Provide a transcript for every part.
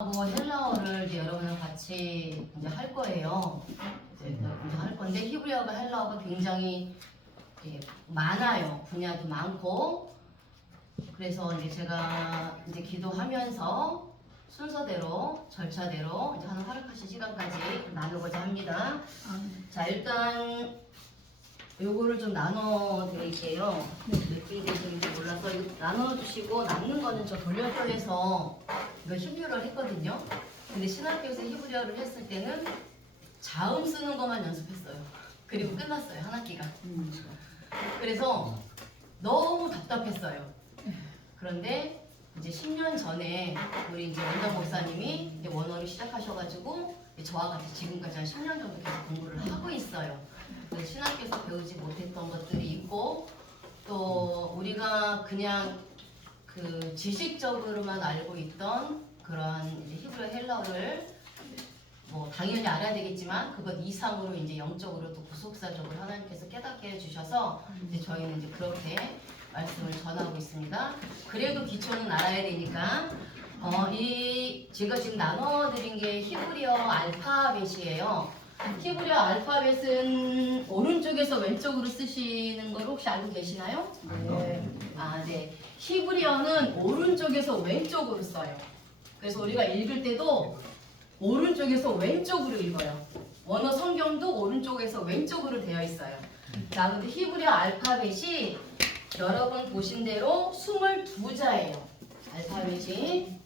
헬라어를 이제 여러분랑 같이 이제 할 거예요. 이제 할 건데 히브리어가 헬라어가 굉장히 많아요. 분야도 많고. 그래서 이제 제가 이제 기도하면서 순서대로 절차대로 이제 하는 활약하신 시간까지 나누고자 합니다. 자, 일단 요거를 좀 나눠 드릴게요. 몇 개인지 몰라서 이거 나눠 주시고 남는 거는 저 돌려서해서 이거 히브리어를 했거든요. 근데 신학교에서 히브리어를 했을 때는 자음 쓰는 것만 연습했어요. 그리고 끝났어요, 한 학기가. 그래서 너무 답답했어요. 그런데 이제 10년 전에 우리 이제 원장 목사님이 이제 원어를 시작하셔가지고 저와 같이 지금까지 한 10년 정도 계속 공부를 하고 있어요. 신학교에서 배우지 못했던 것들이 있고, 또 우리가 그냥 그 지식적으로만 알고 있던 그러한 이제 히브리어 헬라어를 뭐 당연히 알아야 되겠지만 그것 이상으로 이제 영적으로 또 구속사적으로 하나님께서 깨닫게 해주셔서 이제 저희는 이제 그렇게 말씀을 전하고 있습니다. 그래도 기초는 알아야 되니까 제가 지금 나눠드린 게 히브리어 알파벳이에요. 히브리어 알파벳은 오른쪽에서 왼쪽으로 쓰시는 걸 혹시 알고 계시나요? 네. 네. 히브리어는 오른쪽에서 왼쪽으로 써요. 그래서 우리가 읽을 때도 오른쪽에서 왼쪽으로 읽어요. 원어 성경도 오른쪽에서 왼쪽으로 되어 있어요. 자, 근데 히브리어 알파벳이 여러분 보신 대로 22자예요. 알파벳이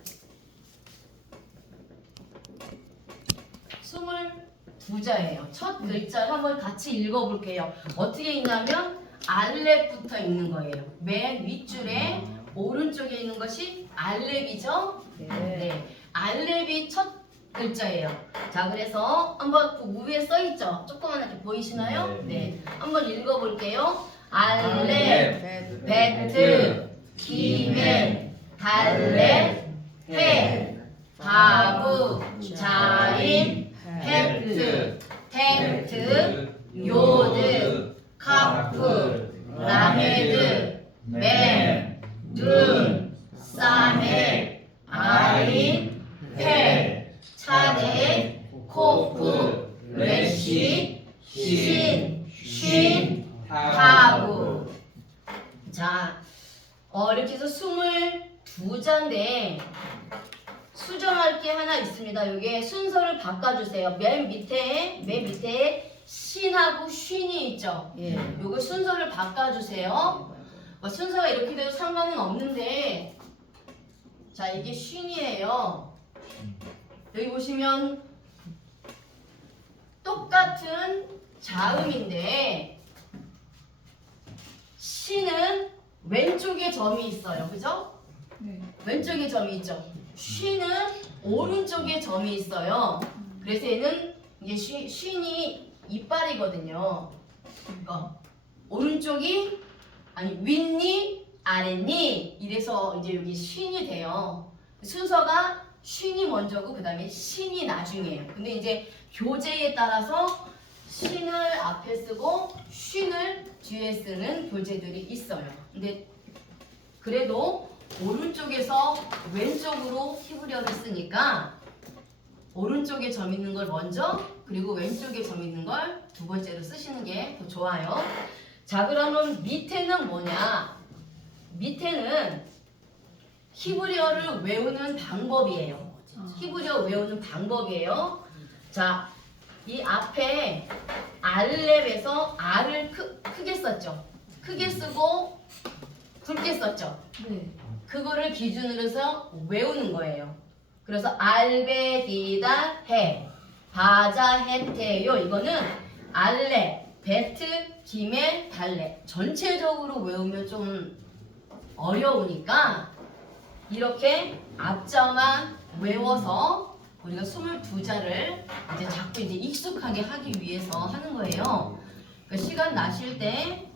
22자예요. 첫 글자를 한번 같이 읽어볼게요. 어떻게 읽냐면 알렙부터 읽는 거예요. 맨 윗줄에 오른쪽에 있는 것이 알렙이죠. 네. 알렙이 첫 글자예요. 자, 그래서 한번 그 위에 써있죠? 조그만하게 보이시나요? 네. 한번 읽어볼게요. 알렙, 베트, 기멜, 달렙, 해, 바브, 자임, 헤트, 텍트, 요드, 카프, 라메드, 멘, 둔, 사메, 아인, 페, 차데, 코프, 레시, 신, 타부. 자, 이렇게 해서 22자인데 수정할 게 하나 있습니다. 이게 순서를 바꿔주세요. 맨 밑에 신하고 쉰이 있죠. 요거 순서를 바꿔주세요. 순서가 이렇게 돼도 상관은 없는데, 자, 이게 쉰이에요. 여기 보시면 똑같은 자음인데 신은 왼쪽에 점이 있어요. 그죠? 왼쪽에 점이 있죠. 쉰은 오른쪽에 점이 있어요. 그래서 얘는 이게 쉰이 이빨이거든요. 오른쪽이 윗니, 아랫니 이래서 이제 여기 쉰이 돼요. 순서가 쉰이 먼저고 그 다음에 신이 나중이에요. 근데 이제 교재에 따라서 신을 앞에 쓰고 쉰을 뒤에 쓰는 교재들이 있어요. 근데 그래도 오른쪽에서 왼쪽으로 히브리어를 쓰니까 오른쪽에 점 있는 걸 먼저, 그리고 왼쪽에 점 있는 걸 두 번째로 쓰시는 게 더 좋아요. 자, 그러면 밑에는 뭐냐? 밑에는 히브리어를 외우는 방법이에요. 히브리어 외우는 방법이에요. 자, 이 앞에 알렙에서 R을 크게 썼죠. 크게 쓰고 굵게 썼죠. 그거를 기준으로 해서 외우는 거예요. 그래서 알베디다 해, 바자 헤테요. 이거는 알렙, 베트, 기멜, 달렙 전체적으로 외우면 좀 어려우니까 이렇게 앞자만 외워서 우리가 22자를 이제 자꾸 이제 익숙하게 하기 위해서 하는 거예요. 그러니까 시간 나실 때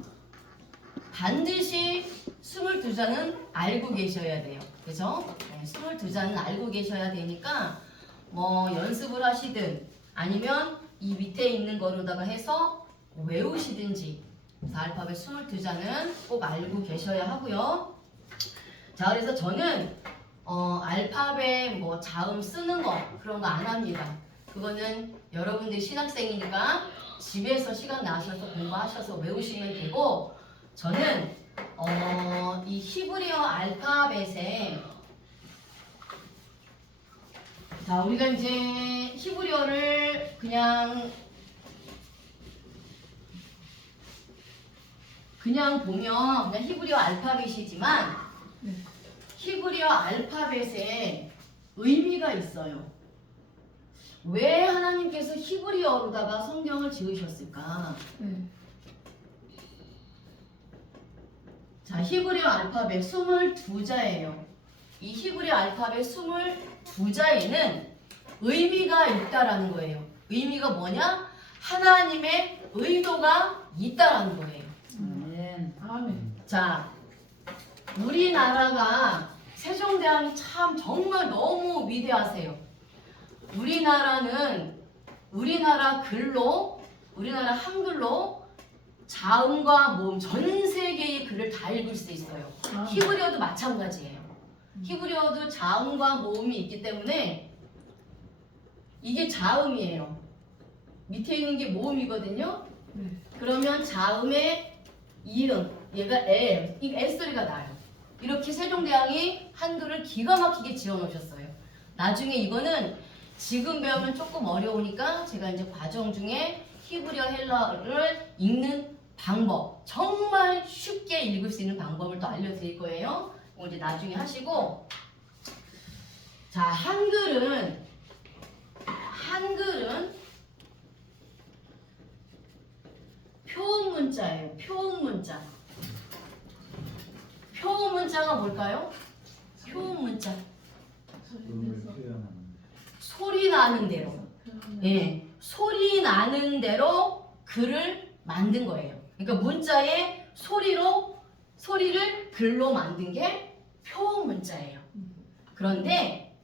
반드시 22자는 알고 계셔야 돼요. 그죠? 22자는 알고 계셔야 되니까 뭐 연습을 하시든 아니면 이 밑에 있는 거로다가 해서 외우시든지, 그래서 알파벳 22자는 꼭 알고 계셔야 하고요. 자, 그래서 저는 알파벳 뭐 자음 쓰는 거 그런 거 안 합니다. 그거는 여러분들이 신학생이니까 집에서 시간 나셔서 공부하셔서 외우시면 되고 저는 이 히브리어 알파벳에 자 우리가 이제 히브리어를 그냥 보면 그냥 히브리어 알파벳이지만 히브리어 알파벳에 의미가 있어요. 왜 하나님께서 히브리어로다가 성경을 지으셨을까? 자, 히브리어 알파벳 22자예요. 이 히브리어 알파벳 22자에는 의미가 있다라는 거예요. 의미가 뭐냐? 하나님의 의도가 있다라는 거예요. 아멘. 자, 우리나라가 세종대왕이 참 정말 너무 위대하세요. 우리나라 글로, 우리나라 한글로 자음과 모음 전 세계의 글을 다 읽을 수 있어요. 히브리어도 마찬가지예요. 히브리어도 자음과 모음이 있기 때문에 이게 자음이에요. 밑에 있는 게 모음이거든요. 그러면 자음의 이음, 얘가 에, 이 에 소리가 나요. 이렇게 세종대왕이 한글을 기가 막히게 지어놓으셨어요. 나중에 이거는 지금 배우면 조금 어려우니까 제가 이제 과정 중에 히브리어 헬라어를 읽는 방법, 정말 쉽게 읽을 수 있는 방법을 또 알려드릴 거예요. 이거 이제 나중에 하시고, 자 한글은 표음 문자예요. 표음 문자. 표음 문자가 뭘까요? 표음 문자. 소리 나는 대로. 예, 소리 나는 대로 글을 만든 거예요. 그러니까 문자의 소리를 글로 만든 게 표음 문자예요. 그런데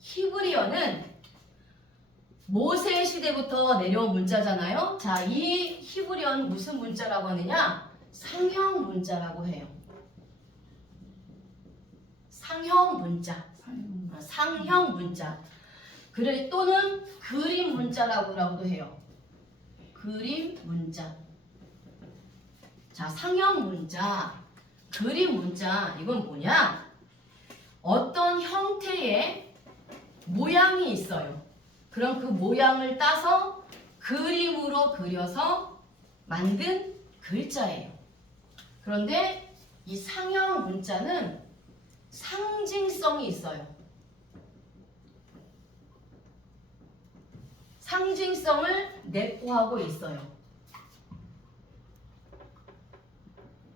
히브리어는 모세 시대부터 내려온 문자잖아요. 자, 이 히브리어는 무슨 문자라고 하느냐? 상형 문자라고 해요. 상형 문자. 그래 또는 그림 문자라고도 해요. 그림 문자. 자, 상형 문자, 그림 문자 이건 뭐냐? 어떤 형태의 모양이 있어요. 그럼 그 모양을 따서 그림으로 그려서 만든 글자예요. 그런데 이 상형 문자는 상징성이 있어요. 상징성을 내포하고 있어요.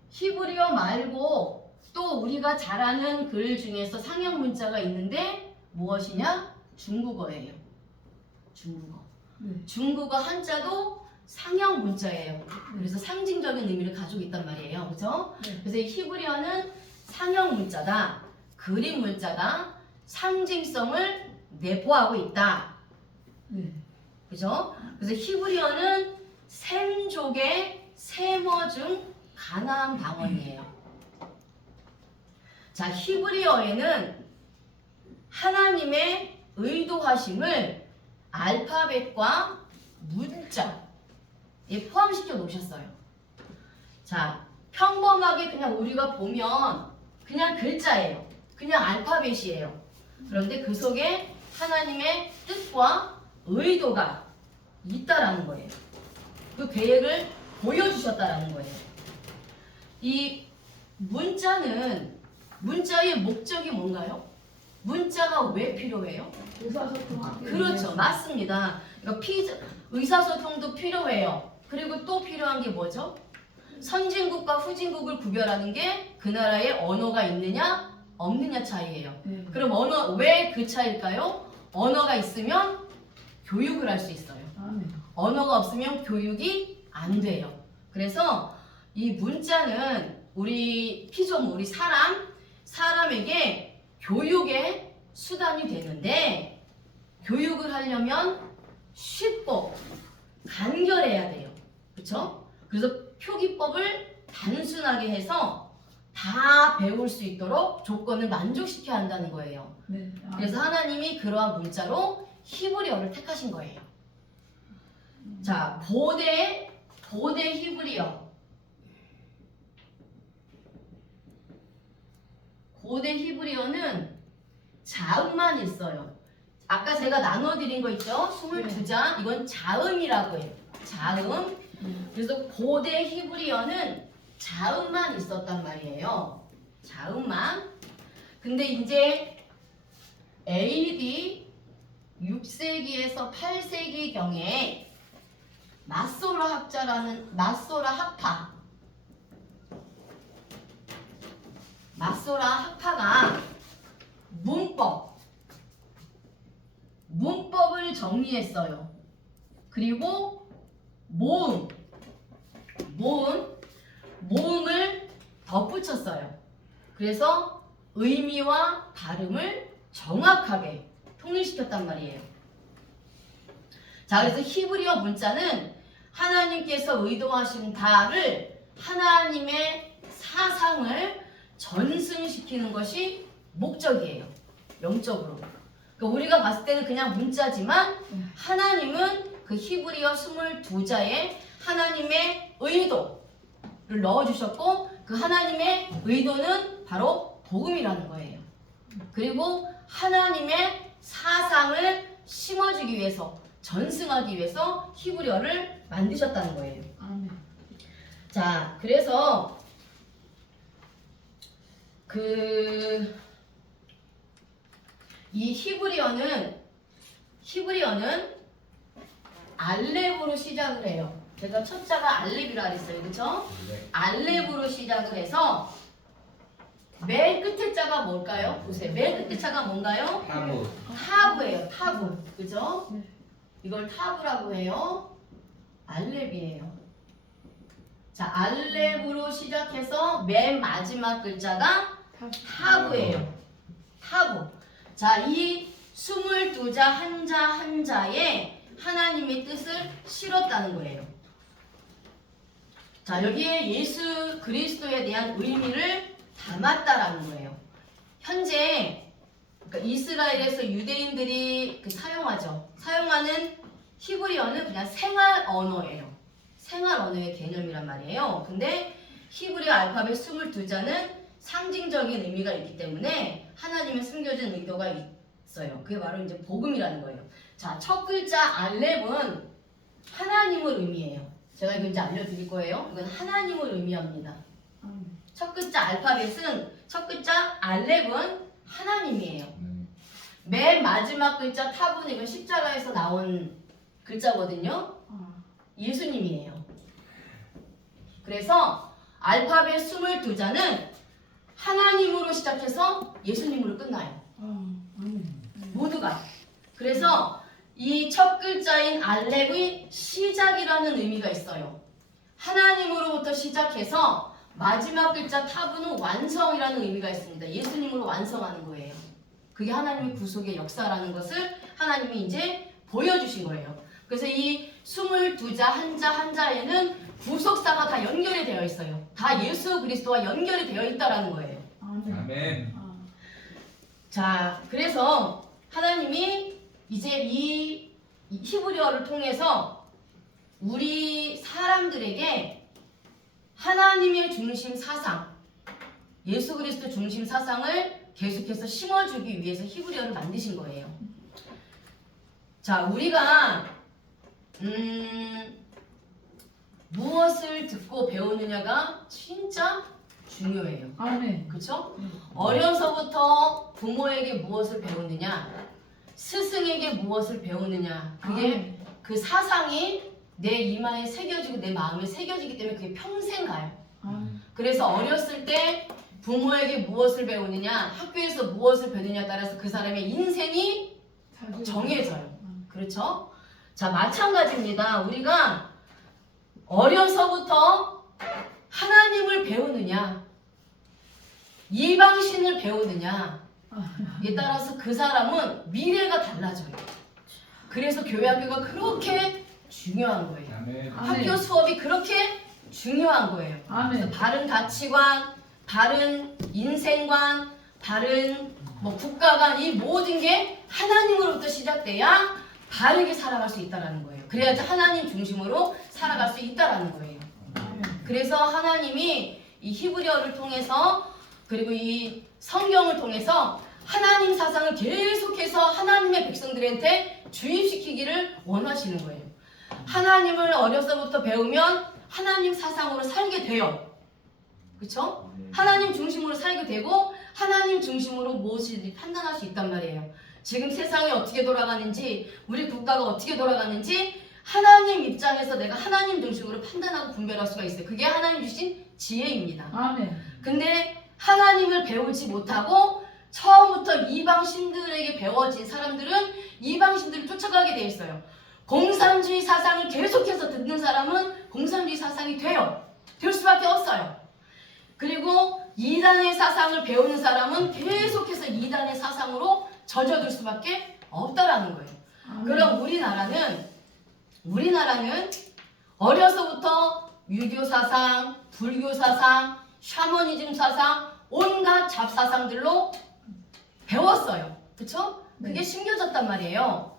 히브리어 말고 또 우리가 잘 아는 글 중에서 상형 문자가 있는데 무엇이냐? 중국어예요. 중국어 한자도 상형 문자예요. 그래서 상징적인 의미를 가지고 있단 말이에요. 그죠? 그래서 이 히브리어는 상형 문자다, 그림 문자다, 상징성을 내포하고 있다. 그죠? 그래서 히브리어는 셈족의 세머 중 가나안 방언이에요. 자, 히브리어에는 하나님의 의도하심을 알파벳과 문자에 포함시켜 놓으셨어요. 자, 평범하게 그냥 우리가 보면 그냥 글자예요. 그냥 알파벳이에요. 그런데 그 속에 하나님의 뜻과 의도가 있다라는 거예요. 그 계획을 보여주셨다라는 거예요. 이 문자의 목적이 뭔가요? 문자가 왜 필요해요? 의사소통하기. 그렇죠. 맞습니다. 그러니까 의사소통도 필요해요. 그리고 또 필요한 게 뭐죠? 선진국과 후진국을 구별하는 게 그 나라에 언어가 있느냐 없느냐 차이예요. 그럼 왜 그 차이일까요? 언어가 있으면 교육을 할 수 있어요. 언어가 없으면 교육이 안 돼요. 그래서 이 문자는 우리 피조물, 우리 사람에게 교육의 수단이 되는데 교육을 하려면 쉽고 간결해야 돼요. 그렇죠? 그래서 표기법을 단순하게 해서 다 배울 수 있도록 조건을 만족시켜야 한다는 거예요. 네. 그래서 하나님이 그러한 문자로 히브리어를 택하신 거예요. 자, 고대 히브리어. 고대 히브리어는 자음만 있어요. 아까 제가 나눠드린 거 있죠? 22자. 이건 자음이라고 해요. 자음. 그래서 고대 히브리어는 자음만 있었단 말이에요. 자음만. 근데 이제 AD 6세기에서 8세기 경에 마소라 학파가 문법을 정리했어요. 그리고 모음을 덧붙였어요. 그래서 의미와 발음을 정확하게 통일시켰단 말이에요. 자, 그래서 히브리어 문자는 하나님께서 의도하신 바를 하나님의 사상을 전승시키는 것이 목적이에요. 영적으로. 그러니까 우리가 봤을 때는 그냥 문자지만 하나님은 그 히브리어 22자에 하나님의 의도를 넣어주셨고 그 하나님의 의도는 바로 복음이라는 거예요. 그리고 하나님의 사상을 심어주기 위해서 전승하기 위해서 히브리어를 만드셨다는 거예요. 아멘. 자, 그래서 이 히브리어는 알렙으로 시작을 해요. 제가 첫 자가 알렙이라 그랬어요. 그렇죠? 네. 알렙으로 시작을 해서 맨 끝에 자가 뭘까요? 보세요. 맨 끝에 자가 뭔가요? 타부. 타브예요. 타브. 그죠? 네. 이걸 타브라고 해요. 알렙이에요. 자, 알렙으로 시작해서 맨 마지막 글자가 타브예요. 타브. 자, 이 22자 한자에 하나님의 뜻을 실었다는 거예요. 자, 여기에 예수 그리스도에 대한 의미를 담았다라는 거예요. 현재 그러니까 이스라엘에서 유대인들이 사용하는 히브리어는 그냥 생활 언어예요. 생활 언어의 개념이란 말이에요. 근데 히브리어 알파벳 22자는 상징적인 의미가 있기 때문에 하나님의 숨겨진 의도가 있어요. 그게 바로 이제 복음이라는 거예요. 자, 첫 글자 알렙은 하나님을 의미해요. 제가 이거 이제 알려드릴 거예요. 이건 하나님을 의미합니다. 첫 글자 첫 글자 알렙은 하나님이에요. 맨 마지막 글자 타브는 이건 십자가에서 나온 글자거든요. 예수님이에요. 그래서 알파벳 22자는 하나님으로 시작해서 예수님으로 끝나요. 모두가. 그래서 이 첫 글자인 알렙의 시작이라는 의미가 있어요. 하나님으로부터 시작해서 마지막 글자 타브는 완성이라는 의미가 있습니다. 예수님으로 완성하는 거예요. 그게 하나님의 구속의 역사라는 것을 하나님이 이제 보여주신 거예요. 그래서 이 22자 한자에는 구속사가 다 연결이 되어 있어요. 다 예수 그리스도와 연결이 되어 있다라는 거예요. 아멘. 자, 그래서 하나님이 이제 이 히브리어를 통해서 우리 사람들에게 하나님의 중심 사상, 예수 그리스도 중심 사상을 계속해서 심어주기 위해서 히브리어를 만드신 거예요. 자, 우리가 무엇을 듣고 배우느냐가 진짜 중요해요. 아멘. 그렇죠? 어려서부터 부모에게 무엇을 배우느냐, 스승에게 무엇을 배우느냐, 그게 그 사상이 내 이마에 새겨지고 내 마음에 새겨지기 때문에 그게 평생 가요. 그래서 어렸을 때 부모에게 무엇을 배우느냐, 학교에서 무엇을 배우느냐에 따라서 그 사람의 인생이 정해져요. 그렇죠? 자, 마찬가지입니다. 우리가 어려서부터 하나님을 배우느냐, 이방신을 배우느냐에 따라서 그 사람은 미래가 달라져요. 그래서 교회 학교가 그렇게 중요한 거예요. 아멘. 학교 수업이 그렇게 중요한 거예요. 그래서 바른 가치관, 바른 인생관, 바른 뭐 국가관, 이 모든 게 하나님으로부터 시작돼야 바르게 살아갈 수 있다라는 거예요. 그래야지 하나님 중심으로 살아갈 수 있다라는 거예요. 그래서 하나님이 이 히브리어를 통해서 그리고 이 성경을 통해서 하나님 사상을 계속해서 하나님의 백성들한테 주입시키기를 원하시는 거예요. 하나님을 어려서부터 배우면 하나님 사상으로 살게 돼요. 그렇죠? 하나님 중심으로 살게 되고 하나님 중심으로 무엇을 판단할 수 있단 말이에요. 지금 세상이 어떻게 돌아가는지, 우리 국가가 어떻게 돌아가는지 하나님 입장에서 내가 하나님 중심으로 판단하고 분별할 수가 있어요. 그게 하나님 주신 지혜입니다. 아멘. 근데 하나님을 배우지 못하고 처음부터 이방신들에게 배워진 사람들은 이방신들을 쫓아가게 돼 있어요. 공산주의 사상을 계속해서 듣는 사람은 공산주의 사상이 돼요. 될 수밖에 없어요. 그리고 이단의 사상을 배우는 사람은 계속해서 이단의 사상으로 젖어들 수밖에 없다라는 거예요. 아멘. 그럼 우리나라는 어려서부터 유교 사상, 불교 사상, 샤머니즘 사상, 온갖 잡사상들로 배웠어요. 그쵸? 그게 네. 심겨졌단 말이에요.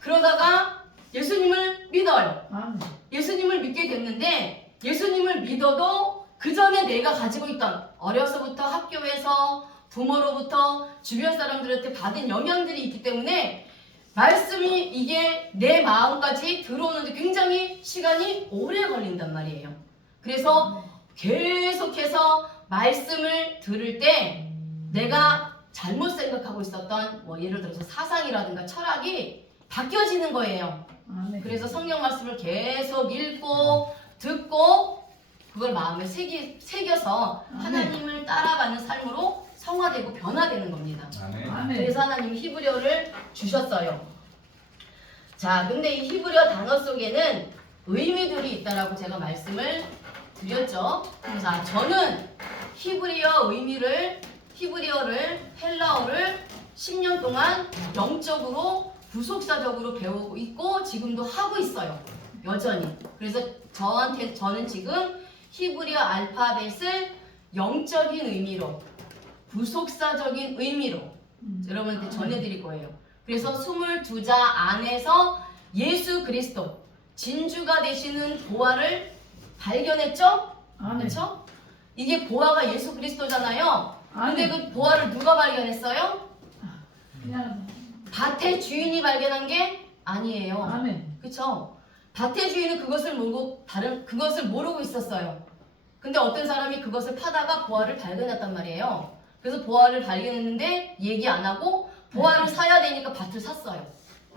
그러다가 예수님을 믿어요. 아멘. 예수님을 믿게 됐는데 예수님을 믿어도 그 전에 내가 가지고 있던 어려서부터 학교에서 부모로부터 주변 사람들한테 받은 영향들이 있기 때문에 말씀이 이게 내 마음까지 들어오는데 굉장히 시간이 오래 걸린단 말이에요. 그래서 계속해서 말씀을 들을 때 내가 잘못 생각하고 있었던 뭐 예를 들어서 사상이라든가 철학이 바뀌어지는 거예요. 아멘. 그래서 성경 말씀을 계속 읽고 듣고 그걸 마음에 새겨서 하나님을 따라가는 삶으로 성화되고 변화되는 겁니다. 아멘. 아멘. 그래서 하나님이 히브리어를 주셨어요. 자, 근데 이 히브리어 단어 속에는 의미들이 있다라고 제가 말씀을 드렸죠. 자, 저는 히브리어를 헬라어를 10년 동안 영적으로 구속사적으로 배우고 있고 지금도 하고 있어요. 여전히. 그래서 저는 지금 히브리어 알파벳을 영적인 의미로 구속사적인 의미로 여러분한테 전해드릴 거예요. 그래서 22자 안에서 예수 그리스도 진주가 되시는 보화를 발견했죠? 아멘. 그렇죠? 이게 보화가 예수 그리스도잖아요. 근데 아멘. 그 보화를 누가 발견했어요? 그냥 밭의 주인이 발견한 게 아니에요. 아멘. 그렇죠? 밭의 주인은 그것을 모르고 있었어요. 근데 어떤 사람이 그것을 파다가 보화를 발견했단 말이에요. 그래서 보화를 발견했는데 얘기 안 하고 보화를 사야 되니까 밭을 샀어요.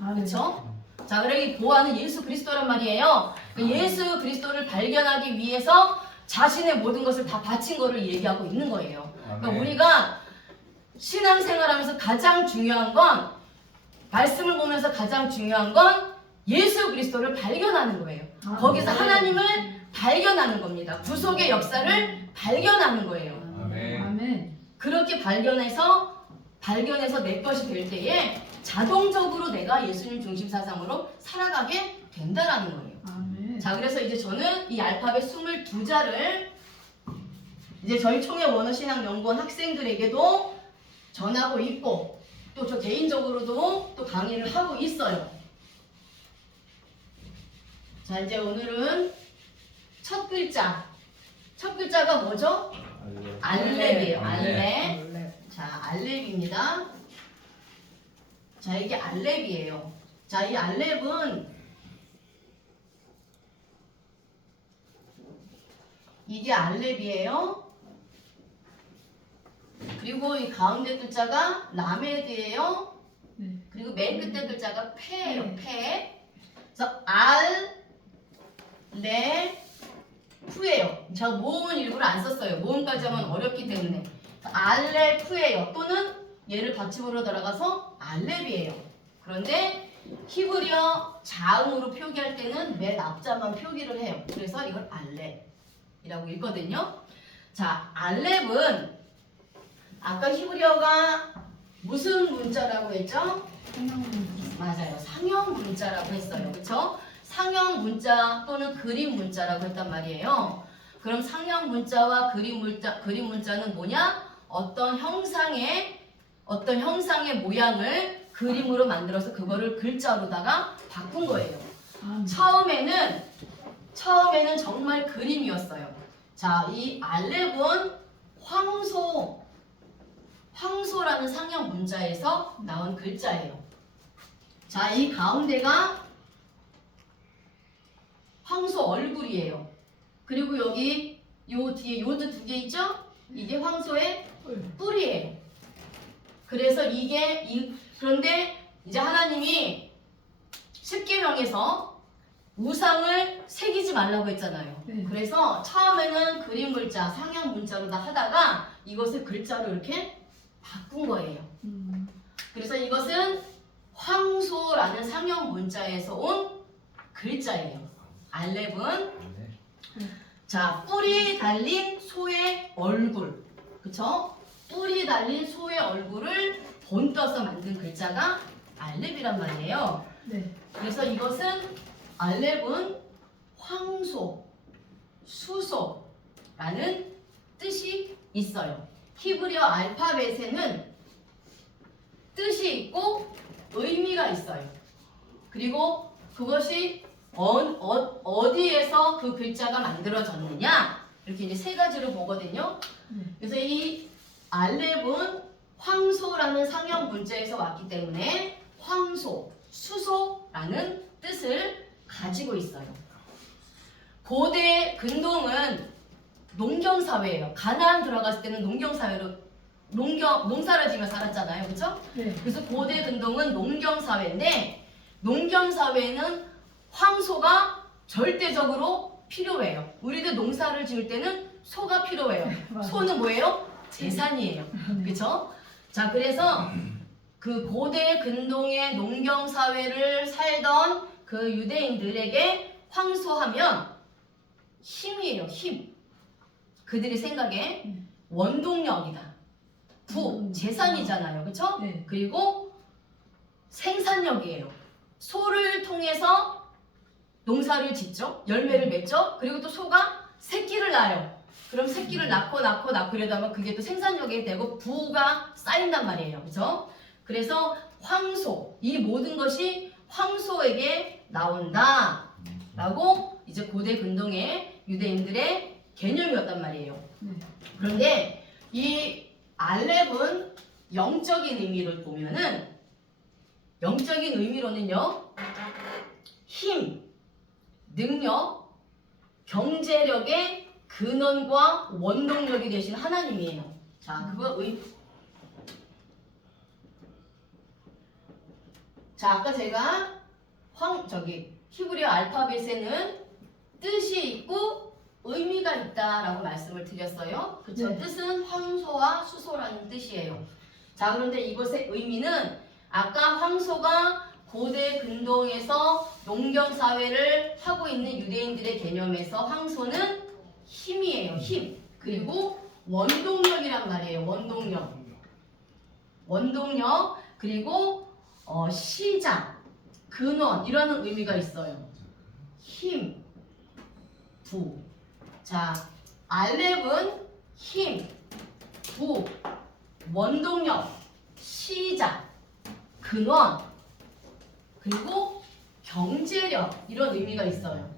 아멘. 그렇죠? 자, 그래 이 보화는 예수 그리스도란 말이에요. 그 예수 그리스도를 발견하기 위해서 자신의 모든 것을 다 바친 거를 얘기하고 있는 거예요. 그러니까 아멘. 우리가 신앙생활하면서 가장 중요한 건 말씀을 보면서 가장 중요한 건 예수 그리스도를 발견하는 거예요. 거기서 하나님을 발견하는 겁니다. 구속의 역사를 발견하는 거예요. 아멘. 아멘. 그렇게 발견해서 내 것이 될 때에 자동적으로 내가 예수님 중심 사상으로 살아가게 된다라는 거예요. 아멘. 자, 그래서 이제 저는 이 알파벳 22자를 이제 저희 총회 원어신학연구원 학생들에게도 전하고 있고 또 저 개인적으로도 또 강의를 하고 있어요. 자, 이제 오늘은 첫 글자가 뭐죠? 알렙이에요. 알렙. 자, 알렙입니다. 자, 이게 알렙이에요. 자, 이 알렙은 이게 알렙이에요. 그리고 이 가운데 글자가 라메드예요. 네. 그리고 맨 끝에 글자가 페예요. 네. 페. 그래서 알레프예요. 제가 모음은 일부러 안 썼어요. 모음까지 하면 어렵기 때문에. 알레프예요. 또는 얘를 받침으로 들어가서 알렙이에요. 그런데 히브리어 자음으로 표기할 때는 맨 앞자만 표기를 해요. 그래서 이걸 알렙이라고 읽거든요. 자, 알렙은 아까 히브리어가 무슨 문자라고 했죠? 맞아요. 상형 문자라고 했어요. 그쵸? 상형 문자 또는 그림 문자라고 했단 말이에요. 그럼 상형 문자와 그림 문자는 뭐냐? 어떤 형상의 모양을 그림으로 만들어서 그거를 글자로다가 바꾼 거예요. 아멘. 처음에는 정말 그림이었어요. 자, 이 알렙은 황소라는 상형 문자에서 나온 글자예요. 자, 이 가운데가 황소 얼굴이에요. 그리고 여기 요 뒤에 요드 두 개 있죠? 이게 황소의 뿔이에요. 그래서 그런데 이제 하나님이 십계명에서 우상을 새기지 말라고 했잖아요. 네. 그래서 처음에는 그림 글자, 상형 문자로 다 하다가 이것을 글자로 이렇게 바꾼 거예요. 그래서 이것은 황소라는 상형 문자에서 온 글자예요. 알렙은 자, 뿔이 달린 소의 얼굴, 그쵸? 뿔이 달린 소의 얼굴을 본떠서 만든 글자가 알렙이란 말이에요. 네. 그래서 이것은 알렙은 황소, 수소라는 뜻이 있어요. 히브리어 알파벳에는 뜻이 있고 의미가 있어요. 그리고 그것이 어디에서 그 글자가 만들어졌느냐 이렇게 이제 세 가지로 보거든요. 그래서 이 알렙은 황소라는 상형 문자에서 왔기 때문에 황소, 수소라는 뜻을 가지고 있어요. 고대 근동은 농경사회예요. 가나안 들어갔을 때는 농경사회로 농사를 지며 살았잖아요. 그렇죠? 네. 그래서 고대 근동은 농경사회인데 농경사회는 황소가 절대적으로 필요해요. 우리들 농사를 지을 때는 소가 필요해요. 소는 뭐예요? 재산이에요. 그렇죠? 자, 그래서 그 고대 근동의 농경사회를 살던 그 유대인들에게 황소하면 힘이에요. 힘. 그들의 생각에 원동력이다. 재산이잖아요. 그렇죠? 네. 그리고 생산력이에요. 소를 통해서 농사를 짓죠. 열매를 맺죠. 그리고 또 소가 새끼를 낳아요. 그럼 새끼를 낳고 이러다가 그게 또 생산력이 되고 부가 쌓인단 말이에요. 그렇죠? 그래서 황소, 이 모든 것이 황소에게 나온다 라고 이제 고대 근동의 유대인들의 개념이었단 말이에요. 그런데 이 알렙은 영적인 의미를 보면은 영적인 의미로는요, 힘, 능력, 경제력의 근원과 원동력이 되신 하나님이에요. 자, 자, 아까 제가 히브리어 알파벳에는 뜻이 있고 의미가 있다라고 말씀을 드렸어요. 그쵸? 네. 뜻은 황소와 수소라는 뜻이에요. 자, 그런데 이것의 의미는 아까 황소가 고대 근동에서 농경사회를 하고 있는 유대인들의 개념에서 황소는 힘이에요. 힘. 그리고 원동력이란 말이에요. 원동력. 그리고 시작, 근원 이라는 의미가 있어요. 힘, 부. 자, 알렙은 힘, 부, 원동력, 시작, 근원, 그리고 경제력 이런 의미가 있어요.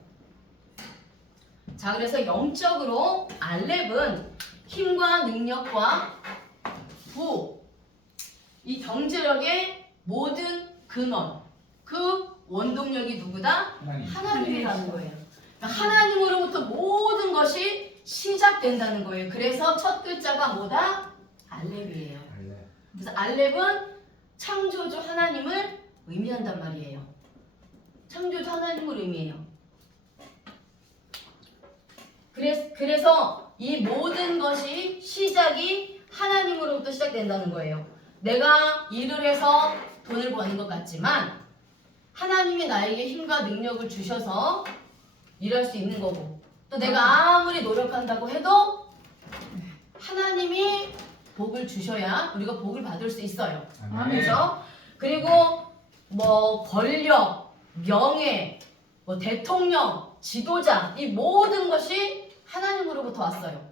자, 그래서 영적으로 알렙은 힘과 능력과 부, 이 경제력의 모든 근원, 그 원동력이 누구다? 하나님이라는 거예요. 그러니까 하나님으로부터 모든 것이 시작된다는 거예요. 그래서 첫 글자가 뭐다? 알렙이에요. 그래서 알렙은 창조주 하나님을 의미한단 말이에요. 창조주 하나님을 의미해요. 그래서 이 모든 것이 시작이 하나님으로부터 시작된다는 거예요. 내가 일을 해서 돈을 버는 것 같지만 하나님이 나에게 힘과 능력을 주셔서 일할 수 있는 거고, 또 내가 아무리 노력한다고 해도 하나님이 복을 주셔야 우리가 복을 받을 수 있어요. 그렇죠? 그리고 뭐 권력, 명예, 뭐 대통령, 지도자, 이 모든 것이 하나님으로부터 왔어요.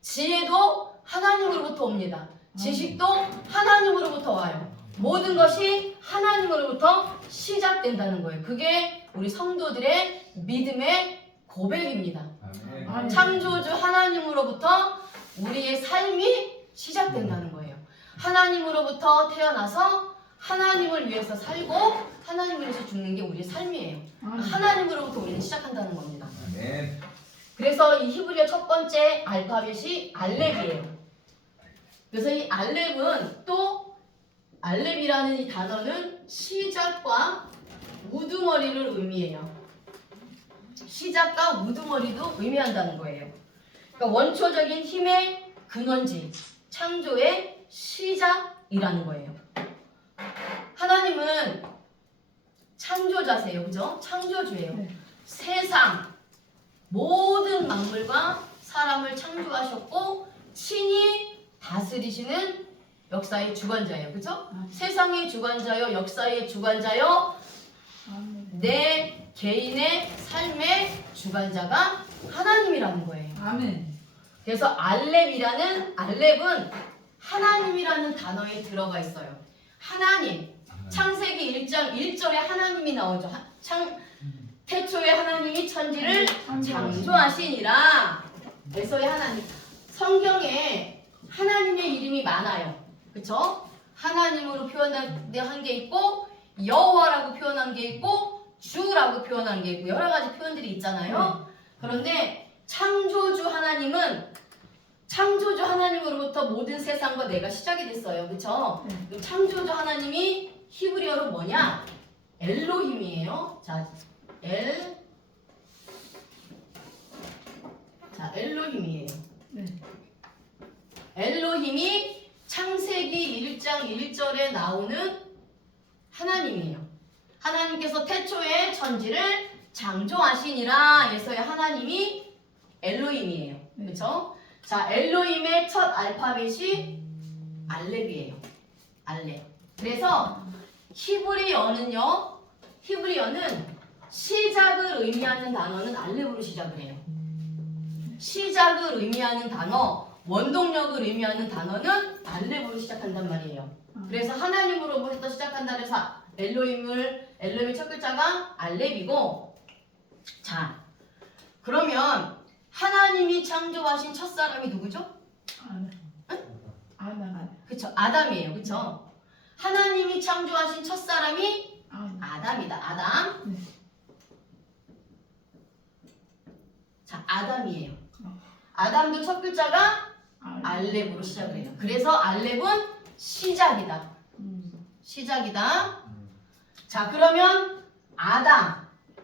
지혜도 하나님으로부터 옵니다. 지식도 하나님으로부터 와요. 모든 것이 하나님으로부터 시작된다는 거예요. 그게 우리 성도들의 믿음의 고백입니다. 아멘. 창조주 하나님으로부터 우리의 삶이 시작된다는 거예요. 하나님으로부터 태어나서 하나님을 위해서 살고 하나님을 위해서 죽는 게 우리의 삶이에요. 하나님으로부터 우리는 시작한다는 겁니다. 아멘. 그래서 이 히브리어 첫 번째 알파벳이 알렙이에요. 그래서 이 알렙은 또 알렙이라는 이 단어는 시작과 우두머리를 의미해요. 시작과 우두머리도 의미한다는 거예요. 그러니까 원초적인 힘의 근원지, 창조의 시작이라는 거예요. 하나님은 창조자세요. 그죠? 창조주예요. 네. 세상 모든 만물과 사람을 창조하셨고 친히 다스리시는 역사의 주관자예요. 그죠? 세상의 주관자요, 역사의 주관자요, 아멘. 내 개인의 삶의 주관자가 하나님이라는 거예요. 아멘. 그래서 알렙은 하나님이라는 단어에 들어가 있어요. 하나님. 창세기 1장 1절에 하나님이 나오죠. 태초에 하나님이 천지를 창조하시니라. 에서의 하나님. 성경에 하나님의 이름이 많아요. 그쵸? 하나님으로 표현한 게 있고 여호와라고 표현한 게 있고 주라고 표현한 게 있고 여러 가지 표현들이 있잖아요. 그런데 창조주 하나님으로부터 모든 세상과 내가 시작이 됐어요. 그쵸? 네. 창조주 하나님이 히브리어로 뭐냐? 엘로힘이에요. 자, 엘로힘이에요. 네. 엘로힘이 창세기 1장 1절에 나오는 하나님이에요. 하나님께서 태초에 천지를 창조하시니라 에서의 하나님이 엘로힘이에요. 그렇죠? 자, 엘로힘의 첫 알파벳이 알렙이에요. 알렙. 그래서 히브리어는 시작을 의미하는 단어는 알렙으로 시작을 해요. 시작을 의미하는 단어, 원동력을 의미하는 단어는 알렙으로 시작한단 말이에요. 그래서 하나님으로부터 시작한다 해서 엘로힘의 첫 글자가 알렙이고, 자, 그러면 하나님이 창조하신 첫 사람이 누구죠? 그쵸, 아담이에요. 그쵸? 하나님이 창조하신 첫 사람이 아담이다. 아담. 네. 자, 아담이에요. 아담도 첫 글자가 알렙으로 시작을 해요. 그래서 알렙은 시작이다. 시작이다. 자, 그러면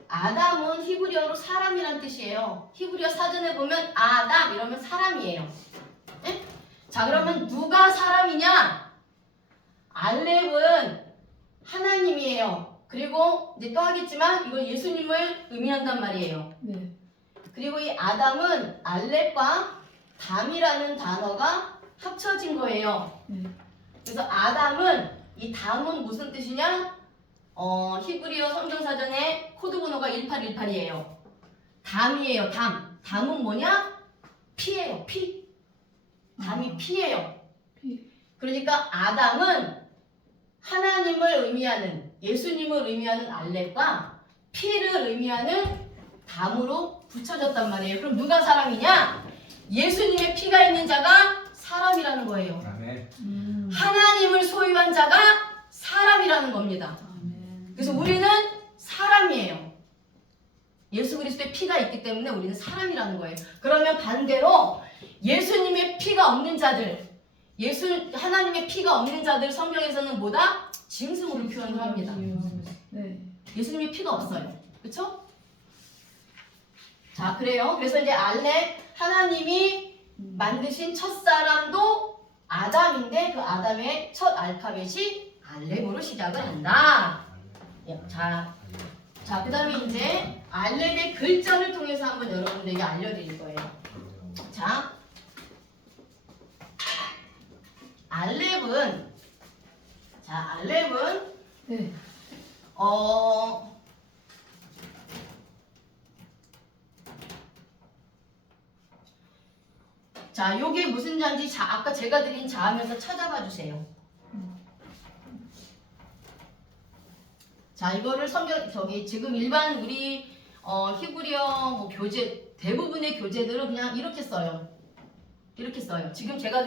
아담은 히브리어로 사람이란 뜻이에요. 히브리어 사전에 보면 아담 이러면 사람이에요. 네? 자, 그러면 누가 사람이냐? 알렙은 하나님이에요. 그리고 이제 또 하겠지만 이건 예수님을 의미한단 말이에요. 네. 그리고 이 아담은 알렙과 담이라는 단어가 합쳐진 거예요. 네. 그래서 아담은 이 담은 무슨 뜻이냐? 히브리어 성경사전에 코드 번호가 1818이에요. 담이에요. 담은 뭐냐? 피예요. 피. 담이 피예요. 그러니까 아담은 하나님을 의미하는, 예수님을 의미하는 알렙과 피를 의미하는 담으로 붙여졌단 말이에요. 그럼 누가 사람이냐? 예수님의 피가 있는 자가 사람이라는 거예요. 아멘. 하나님을 소유한 자가 사람이라는 겁니다. 그래서 우리는 사람이에요. 예수 그리스도의 피가 있기 때문에 우리는 사람이라는 거예요. 그러면 반대로 예수님의 피가 없는 자들, 하나님의 피가 없는 자들 성경에서는 뭐다? 짐승으로 표현을 합니다. 네. 예수님의 피가 없어요. 그렇죠? 자, 그래요. 그래서 이제 알렙, 하나님이 만드신 첫사람도 아담인데 그 아담의 첫 알파벳이 알렙으로 시작을 한다. 자, 그 다음에 이제 알렙의 글자를 통해서 한번 여러분들에게 알려드릴 거예요. 자, 알렙은 네. 자, 요게 무슨 자인지 아까 제가 드린 자하면서 찾아봐 주세요. 자, 이거를 지금 일반 우리 히브리어 뭐 교재 대부분의 교재들은 그냥 이렇게 써요. 이렇게 써요. 지금 제가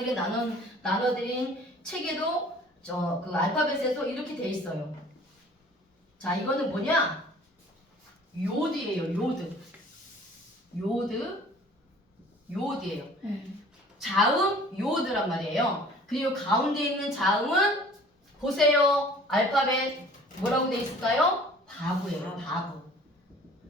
나눠드린 책에도 그 알파벳에도 이렇게 돼 있어요. 자, 이거는 뭐냐? 요드예요. 요드예요. 네. 자음 요드란 말이에요. 그리고 가운데 있는 자음은 보세요. 알파벳 뭐라고 돼 있을까요? 바브예요. 바브.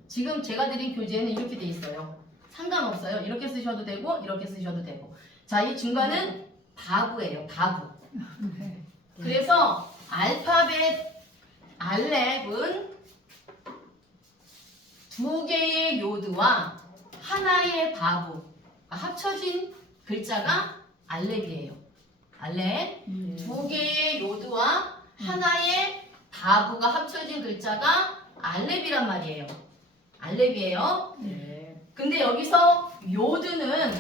지금 제가 드린 교재에는 이렇게 돼 있어요. 상관없어요. 이렇게 쓰셔도 되고 이렇게 쓰셔도 되고. 자, 이 중간은 바브예요. 바브. 네. 그래서 알파벳 알렙은 두 개의 요드와 하나의 바브 합쳐진 글자가 알렙이에요. 알렙. 두 개의 요드와 하나의 바브가 합쳐진 글자가 알렙이란 말이에요. 알렙이에요. 네. 근데 여기서 요드는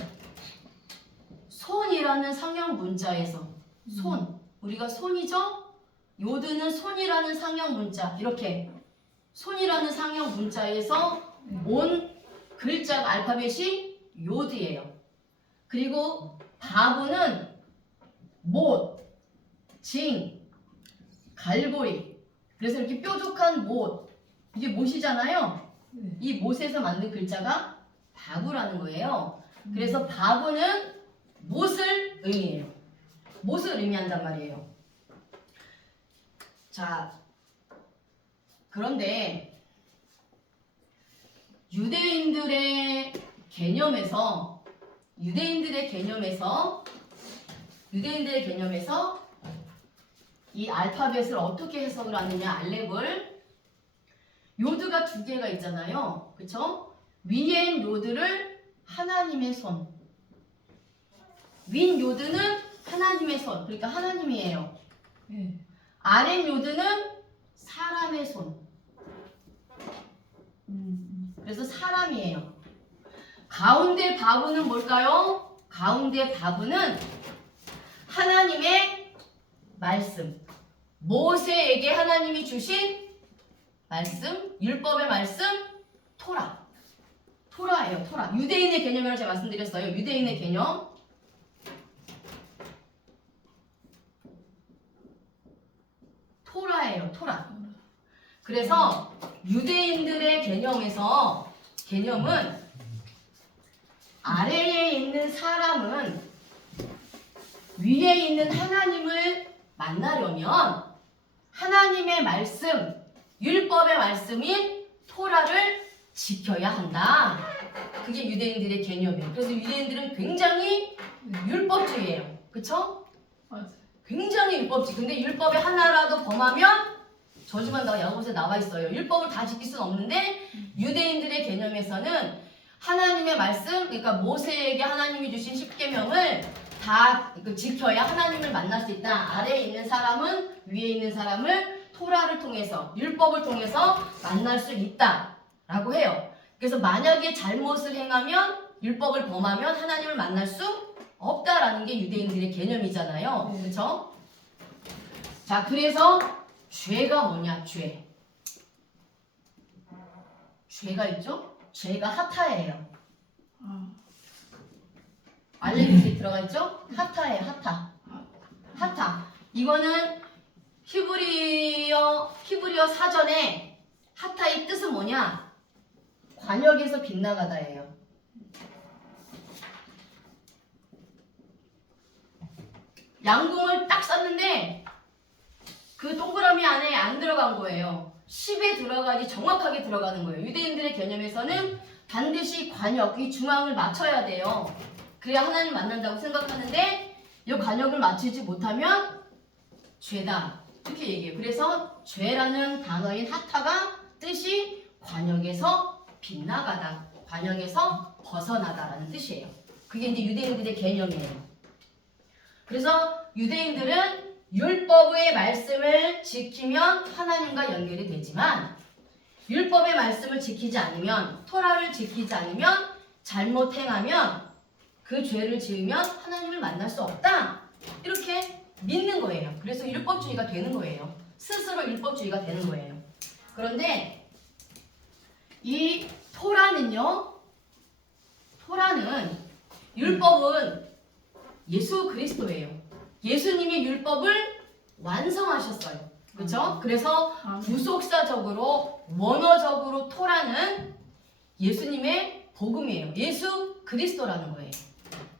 손이라는 상형 문자에서 우리가 손이죠? 요드는 손이라는 상형 문자 이렇게 손이라는 상형 문자에서 온 글자 알파벳이 요드예요. 그리고 바브는 못, 징, 갈고리. 그래서 이렇게 뾰족한 못 이게 못이잖아요. 네. 이 못에서 만든 글자가 바브라는 거예요. 그래서 바브는 못을 의미해요. 못을 의미한단 말이에요. 자, 그런데 유대인들의 개념에서 이 알파벳을 어떻게 해석을 하느냐, 알렙을 요드가 두 개가 있잖아요. 그쵸? 위엔 요드를 하나님의 손, 윈 요드는 하나님의 손, 그러니까 하나님이에요. 네. 아랫 요드는 사람의 손, 그래서 사람이에요. 가운데 바브는 뭘까요? 가운데 바브는 하나님의 말씀, 모세에게 하나님이 주신 말씀, 율법의 말씀, 토라예요. 토라. 유대인의 개념이라고 제가 말씀드렸어요. 유대인의 개념. 토라예요. 토라. 그래서 유대인들의 개념은 아래에 있는 사람은 위에 있는 하나님을 만나려면 하나님의 말씀, 율법의 말씀인 토라를 지켜야 한다. 그게 유대인들의 개념이에요. 그래서 유대인들은 굉장히 율법주의예요. 그쵸? 맞아요. 굉장히 율법주의. 근데 율법의 하나라도 범하면 저주받는다고 야고보서에 나와 있어요. 율법을 다 지킬 수는 없는데 유대인들의 개념에서는 하나님의 말씀, 그러니까 모세에게 하나님이 주신 십계명을 다 지켜야 하나님을 만날 수 있다. 아래에 있는 사람은 위에 있는 사람을 토라를 통해서, 율법을 통해서 만날 수 있다라고 해요. 그래서 만약에 잘못을 행하면, 율법을 범하면 하나님을 만날 수 없다라는 게 유대인들의 개념이잖아요. 네. 그렇죠? 자, 그래서 죄가 뭐냐? 죄가 있죠? 죄가 하타예요. 알레비스에 들어가 있죠? 하타예요. 하타. 이거는 히브리어 사전에 하타의 뜻은 뭐냐? 관역에서 빗나가다예요. 양궁을 딱 쐈는데 그 동그라미 안에 안 들어간 거예요. 10에 들어가지 정확하게 들어가는 거예요. 유대인들의 개념에서는 반드시 관역, 이 중앙을 맞춰야 돼요. 그래야 하나님 만난다고 생각하는데 이 관역을 맞추지 못하면 죄다. 이렇게 얘기해요. 그래서 죄라는 단어인 하타가 뜻이 관역에서 빗나가다, 관역에서 벗어나다라는 뜻이에요. 그게 이제 유대인들의 개념이에요. 그래서 유대인들은 율법의 말씀을 지키면 하나님과 연결이 되지만 율법의 말씀을 지키지 않으면, 토라를 지키지 않으면, 잘못 행하면 그 죄를 지으면 하나님을 만날 수 없다. 이렇게 믿는 거예요. 그래서 율법주의가 되는 거예요. 스스로 율법주의가 되는 거예요. 그런데 이 토라는요. 토라는 율법은 예수 그리스도예요. 예수님이 율법을 완성하셨어요. 그렇죠? 그래서 구속사적으로 원어적으로 토라는 예수님의 복음이에요. 예수 그리스도라는 거예요.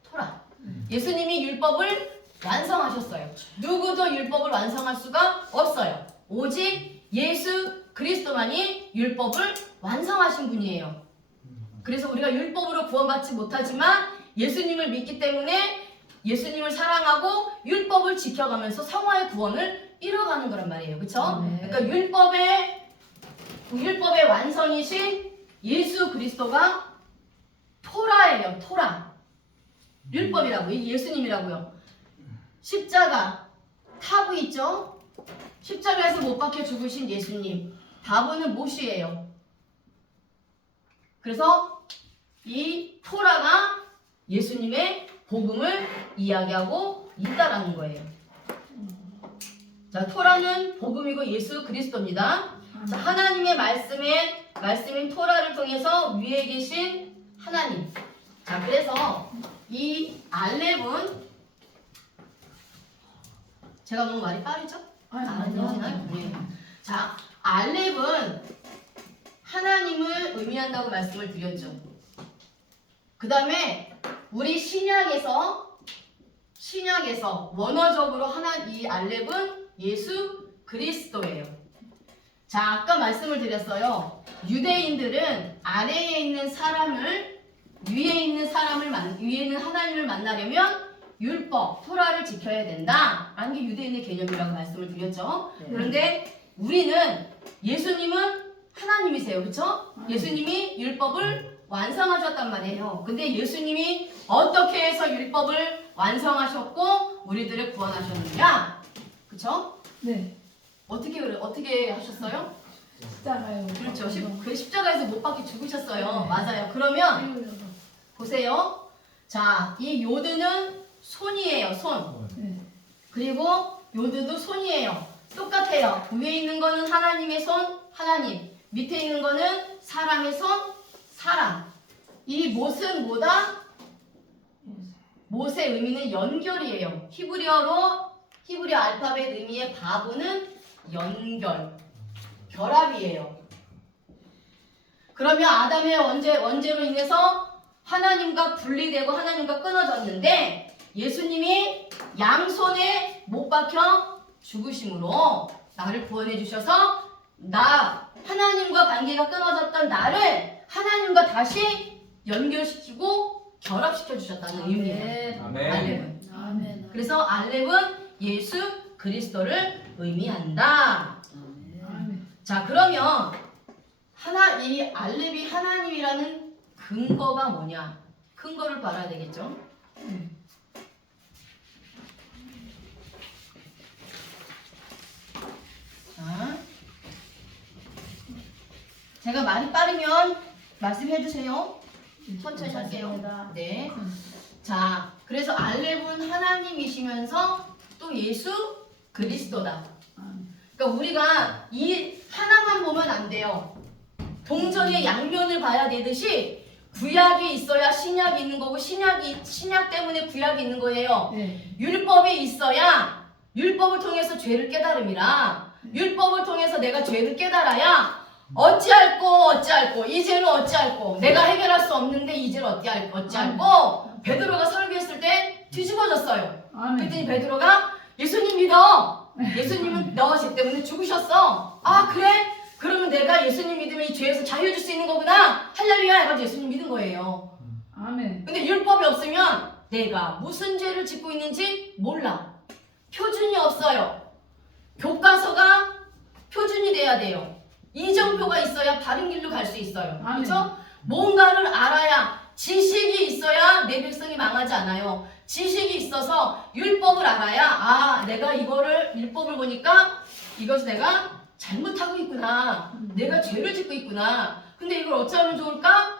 토라. 예수님이 율법을 완성하셨어요. 누구도 율법을 완성할 수가 없어요. 오직 예수 그리스도만이 율법을 완성하신 분이에요. 그래서 우리가 율법으로 구원받지 못하지만 예수님을 믿기 때문에 예수님을 사랑하고 율법을 지켜가면서 성화의 구원을 이뤄가는 거란 말이에요. 그렇죠? 네. 그러니까 율법의 완성이신 예수 그리스도가 토라예요. 토라. 율법이라고. 이 예수님이라고요. 십자가 타부 있죠? 십자가에서 못 박혀 죽으신 예수님. 바보는 못이에요. 그래서 이 토라가 예수님의 복음을 이야기하고 있다라는 거예요. 자, 토라는 복음이고 예수 그리스도입니다. 자, 하나님의 말씀인 토라를 통해서 위에 계신 하나님. 자, 그래서 이 알렙은 제가 너무 말이 빠르죠? 아니요. 네. 자, 알렙은 하나님을 의미한다고 말씀을 드렸죠. 그 다음에 우리 신약에서 원어적으로 이 알렙은 예수 그리스도예요. 자, 아까 말씀을 드렸어요. 유대인들은 아래에 있는 사람을 위에 있는 하나님을 만나려면 율법, 토라를 지켜야 된다. 라는 게 유대인의 개념이라고 말씀을 드렸죠. 네. 그런데 우리는 예수님은 하나님이세요. 그렇죠? 예수님이 율법을 완성하셨단 말이에요. 근데 예수님이 어떻게 해서 율법을 완성하셨고 우리들을 구원하셨느냐? 그렇죠? 네. 어떻게 하셨어요? 십자가요. 그렇죠. 그 십자가에서 못 박혀 죽으셨어요. 맞아요. 그러면 보세요. 자, 이 요드는 손이에요. 손. 네. 그리고 요드도 손이에요. 똑같아요. 위에 있는 거는 하나님의 손, 하나님. 밑에 있는 거는 사람의 손, 사람. 이 못은 뭐다? 못의 의미는 연결이에요. 히브리어 알파벳 의미의 바브는 연결, 결합이에요. 그러면 아담의 원죄로 인해서 하나님과 분리되고 하나님과 끊어졌는데 예수님이 양손에 못 박혀 죽으심으로 나를 구원해 주셔서 하나님과 관계가 끊어졌던 나를 하나님과 다시 연결시키고 결합시켜 주셨다는 의미예요. 알렙은. 아멘. 그래서 알렙은 예수 그리스도를 의미한다. 아멘. 자, 그러면 이 알렙이 하나님이라는 근거가 뭐냐? 근거를 봐야 되겠죠? 자, 제가 말이 빠르면 말씀해 주세요. 천천히 할게요. 네. 자, 그래서 알렙은 하나님이시면서 또 예수 그리스도다. 그러니까 우리가 이 하나만 보면 안 돼요. 동전의 양면을 봐야 되듯이 구약이 있어야 신약이 있는 거고 신약 때문에 구약이 있는 거예요. 네. 율법이 있어야 율법을 통해서 죄를 깨달음이라 율법을 통해서 내가 죄를 깨달아야 어찌할꼬 이 죄는 어찌할꼬 내가 해결할 수 없는데 이 죄를 어찌할꼬 베드로가 설교했을 때 뒤집어졌어요. 그랬더니 베드로가 예수님 믿어. 예수님은 너 죄 때문에 죽으셨어. 아 그래? 그러면 내가 예수님 믿으면 이 죄에서 자유해질 수 있는 거구나. 할렐루야 해가지고 예수님 믿은 거예요. 아멘. 근데 율법이 없으면 내가 무슨 죄를 짓고 있는지 몰라. 표준이 없어요. 교과서가 표준이 돼야 돼요. 이정표가 있어야 바른 길로 갈 수 있어요. 그렇죠? 뭔가를 알아야 지식이 있어야 내 백성이 망하지 않아요. 지식이 있어서 율법을 알아야 내가 율법을 보니까 이것을 내가 잘못하고 있구나. 내가 죄를 짓고 있구나. 근데 이걸 어찌하면 좋을까?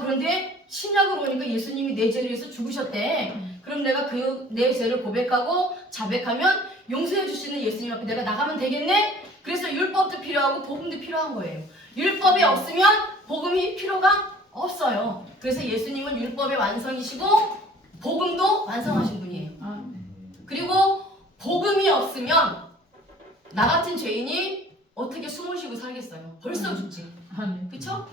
그런데 신약으로 오니까 예수님이 내 죄를 위해서 죽으셨대. 그럼 내가 그 내 죄를 고백하고 자백하면 용서해 주시는 예수님 앞에 내가 나가면 되겠네? 그래서 율법도 필요하고 복음도 필요한 거예요. 율법이 없으면 복음이 필요가 없어요. 그래서 예수님은 율법의 완성이시고 복음도 완성하신 분이에요. 아멘. 그리고 복음이 없으면 나 같은 죄인이 어떻게 숨을 쉬고 살겠어요? 벌써 죽지. 아멘. 그쵸?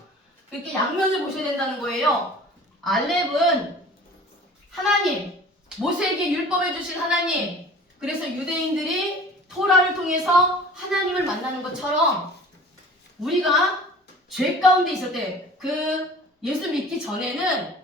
그렇게 양면을 보셔야 된다는 거예요. 알렙은 하나님, 모세에게 율법해 주신 하나님, 그래서 유대인들이 토라를 통해서 하나님을 만나는 것처럼 우리가 죄 가운데 있을 때 예수 믿기 전에는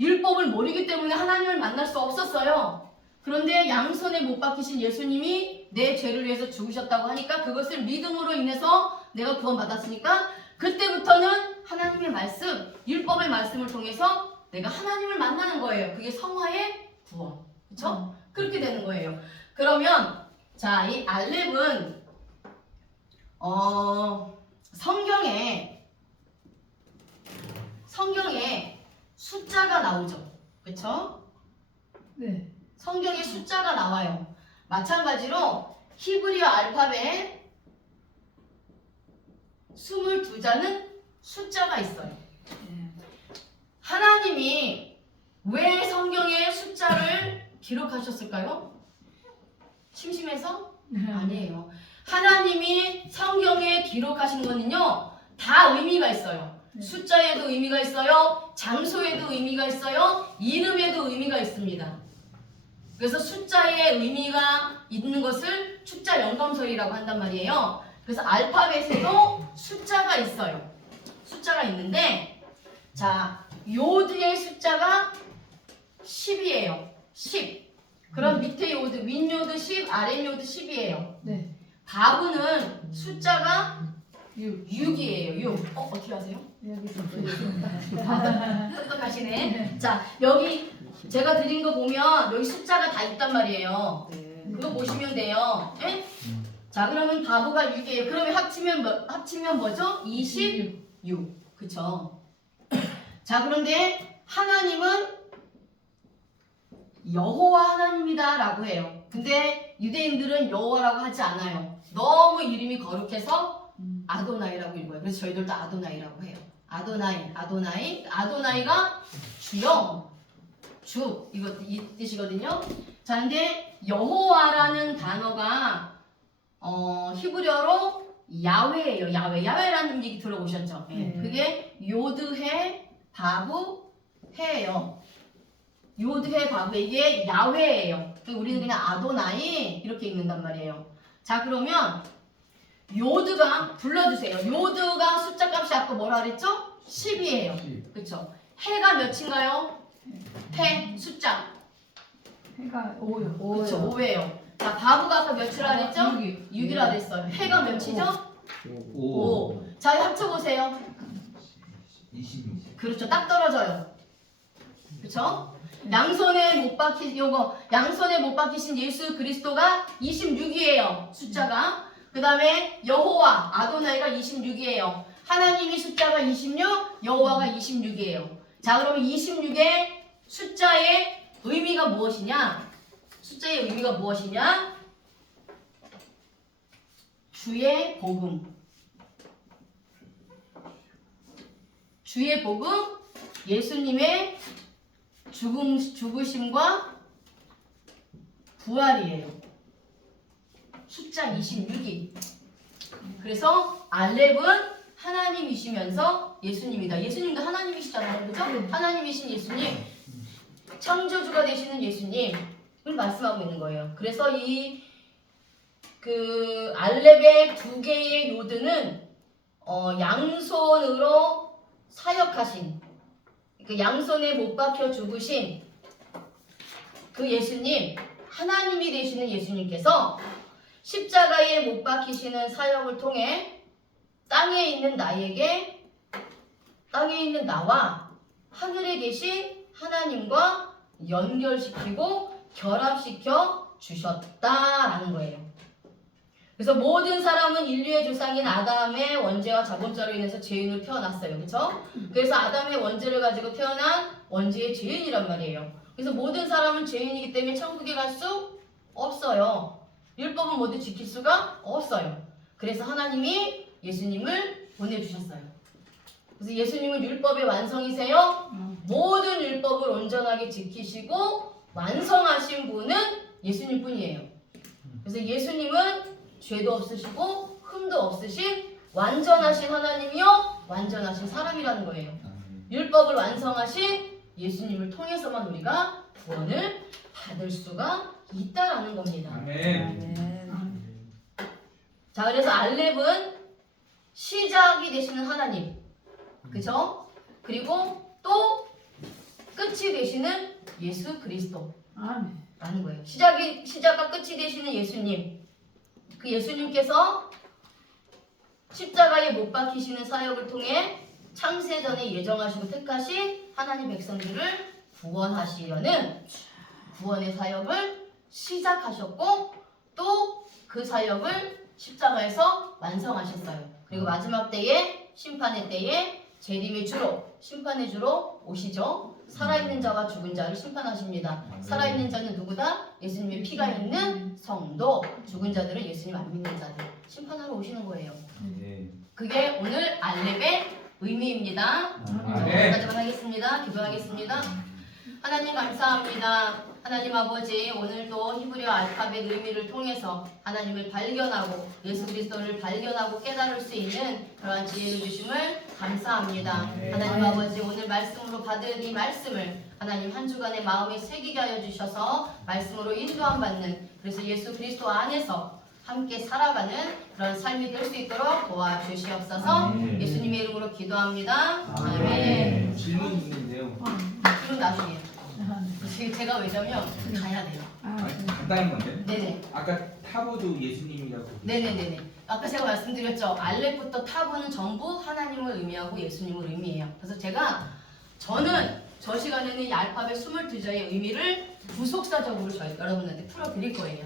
율법을 모르기 때문에 하나님을 만날 수 없었어요. 그런데 양손에 못 박히신 예수님이 내 죄를 위해서 죽으셨다고 하니까 그것을 믿음으로 인해서 내가 구원받았으니까 그때부터는 하나님의 말씀, 율법의 말씀을 통해서 내가 하나님을 만나는 거예요. 그게 성화의 구원. 그렇죠? 그렇게 되는 거예요. 그러면 자, 이 알렙은 성경에 숫자가 나오죠. 그렇죠? 네. 성경에 숫자가 나와요. 마찬가지로 히브리어 알파벳 22자는 숫자가 있어요. 하나님이 왜 성경에 숫자를 기록하셨을까요? 심심해서? 아니에요. 하나님이 성경에 기록하신 거는요, 다 의미가 있어요. 숫자에도 의미가 있어요. 장소에도 의미가 있어요. 이름에도 의미가 있습니다. 그래서 숫자에 의미가 있는 것을 숫자 영감설이라고 한단 말이에요. 그래서 알파벳에도 숫자가 있어요. 숫자가 있는데, 자, 요드의 숫자가 10이에요. 10. 그럼 밑에 요드, 윗요드 10, 아랫요드 10이에요. 네. 바브는 숫자가 6. 6이에요. 6. 어떻게 하세요? 여기 있습니다. 똑똑하시네. 자, 여기 제가 드린 거 보면 여기 숫자가 다 있단 말이에요. 그거 보시면 돼요. 예? 자, 그러면 바보가 6이에요. 그러면 합치면 뭐죠? 26. 그쵸? 자, 그런데 하나님은 여호와 하나님이다 라고 해요. 근데 유대인들은 여호와라고 하지 않아요. 너무 이름이 거룩해서 아도나이라고 읽어요. 그래서 저희들도 아도나이라고 해요. 아도나이가 주요, 주, 이 뜻이거든요. 자, 근데 여호와라는 단어가 히브리어로 야훼예요. 야훼라는 얘기 들어보셨죠? 네. 그게 요드해 바브 해예요. 요드해 바브, 이게 야훼예요. 우리는 그냥 아도나이 이렇게 읽는단 말이에요. 자, 그러면 요드가 불러주세요. 요드가 숫자 값이 아까 뭐라 그랬죠? 10이에요. 그렇죠? 해가 몇인가요? 해 숫자. 해가 5요. 그렇죠. 5예요. 자, 바브가 아까 몇이라 그랬죠? 6이라 그랬어요. 해가 몇이죠? 5. 자, 합쳐보세요. 26. 그렇죠. 딱 떨어져요. 그렇죠? 양손에 못 박히신 예수 그리스도가 26이에요. 숫자가. 그 다음에 여호와 아도나이가 26이에요. 하나님이 숫자가 26, 여호와가 26이에요. 자, 그러면 26의 숫자의 의미가 무엇이냐? 숫자의 의미가 무엇이냐? 주의 복음. 주의 복음, 예수님의 죽으심과 부활이에요. 숫자 26이. 그래서 알렙은 하나님이시면서 예수님이다. 예수님도 하나님이시잖아요. 그죠? 하나님이신 예수님, 창조주가 되시는 예수님을 말씀하고 있는 거예요. 그래서 알렙의 두 개의 요드는 양손으로 사역하신, 양손에 못 박혀 죽으신 그 예수님, 하나님이 되시는 예수님께서 십자가에 못 박히시는 사역을 통해 땅에 있는 나와 하늘에 계신 하나님과 연결시키고 결합시켜 주셨다라는 거예요. 그래서 모든 사람은 인류의 조상인 아담의 원죄와 자본자로 인해서 죄인으로 태어났어요. 그렇죠? 그래서 아담의 원죄를 가지고 태어난 원죄의 죄인이란 말이에요. 그래서 모든 사람은 죄인이기 때문에 천국에 갈 수 없어요. 율법은 모두 지킬 수가 없어요. 그래서 하나님이 예수님을 보내주셨어요. 그래서 예수님은 율법의 완성이세요. 모든 율법을 온전하게 지키시고 완성하신 분은 예수님 뿐이에요. 그래서 예수님은 죄도 없으시고 흠도 없으신 완전하신 하나님이요 완전하신 사람이라는 거예요. 율법을 완성하신 예수님을 통해서만 우리가 구원을 받을 수가 있다라는 겁니다. 아멘. 자, 그래서 알렙은 시작이 되시는 하나님, 그죠? 그리고 또 끝이 되시는 예수 그리스도. 아멘. 라는 거예요. 시작과 끝이 되시는 예수님. 그 예수님께서 십자가에 못 박히시는 사역을 통해 창세전에 예정하시고 택하신 하나님 백성들을 구원하시려는 구원의 사역을 시작하셨고 또 그 사역을 십자가에서 완성하셨어요. 그리고 마지막 때에 심판의 때에 재림의 주로 심판의 주로 오시죠. 살아있는 자와 죽은 자를 심판하십니다. 살아있는 자는 누구다? 예수님의 피가 있는 성도, 죽은 자들은 예수님 안 믿는 자들 심판하러 오시는 거예요. 그게 오늘 알렙의 의미입니다. 여기까지만 하겠습니다. 기도하겠습니다. 하나님 감사합니다. 하나님 아버지, 오늘도 히브리어 알파벳 의미를 통해서 하나님을 발견하고 예수 그리스도를 발견하고 깨달을 수 있는 그러한 지혜를 주심을 감사합니다. 하나님 아버지, 오늘 말씀으로 받은 이 말씀을 하나님 한 주간의 마음에 새기게 하여 주셔서 말씀으로 인도함 받는, 그래서 예수 그리스도 안에서 함께 살아가는 그런 삶이 될 수 있도록 도와주시옵소서. 예수님의 이름으로 기도합니다. 아멘. 질문 있는데요. 그럼 나중에 제가 왜냐면 가야 돼요. 간단한 건데. 네네. 아까 타보도 예수님이라고. 네네네네. 아까 제가 말씀드렸죠. 알렙부터 타부는 전부 하나님을 의미하고 예수님을 의미해요. 그래서 저는 저 시간에는 이 알파벳 22자의 의미를 부속사적으로 여러분한테 풀어드릴 거예요.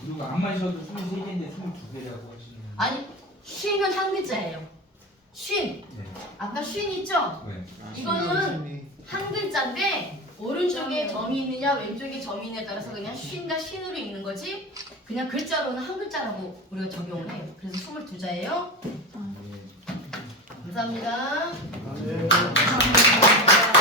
그리고 암만 쉬어도 23개인데 22개라고 하시는. 아니, 쉰은 한 글자예요. 쉰. 네. 아까 쉰 있죠? 네. 이거는 한 글자인데 오른쪽에 점이 있느냐 왼쪽에 점이 있느냐에 따라서 그냥 쉰과 신으로 읽는 거지 그냥 글자로는 한 글자라고 우리가 적용을 해요. 그래서 22자예요. 감사합니다. 감사합니다.